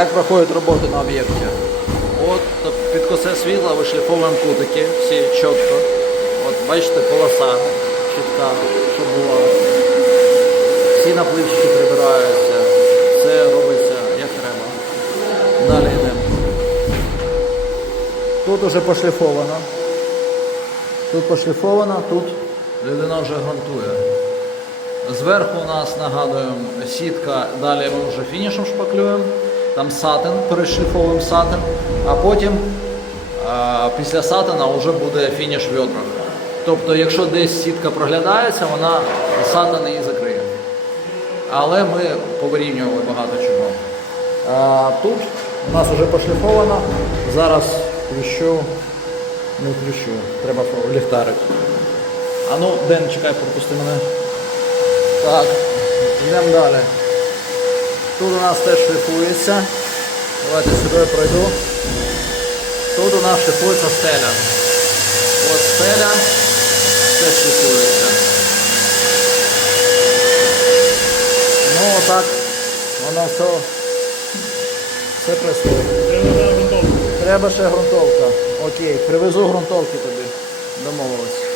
Як проходять роботи на об'єкті? От підкосе світла вишліфовуємо кутики, всі чітко. От бачите, полоса чітка, щоб була. Всі напливчики прибираються, все робиться як треба. Далі йдемо. Тут уже пошліфовано. Тут пошліфовано, тут людина вже грунтує. Зверху у нас нагадуємо сітка, далі ми вже фінішем шпаклюємо. Там сатин, перешліфовуємо сатин, а потім а, після сатина вже буде фініш в відрах. Тобто, якщо десь сітка проглядається, вона сатин її закриє. Але ми повирівнювали багато чого. А, тут у нас вже пошліфовано. Зараз включу, не включу, треба ліхтарик. А ну, Ден, чекай, пропусти мене. Так, йдемо далі. Тут у нас теж шліфується. Давайте сюди пройду. Тут у нас шліфується стеля. От стеля теж шліфується. Ну отак воно все, все працює. Треба ще ґрунтовка. Окей, привезу ґрунтовки тобі. Домовились.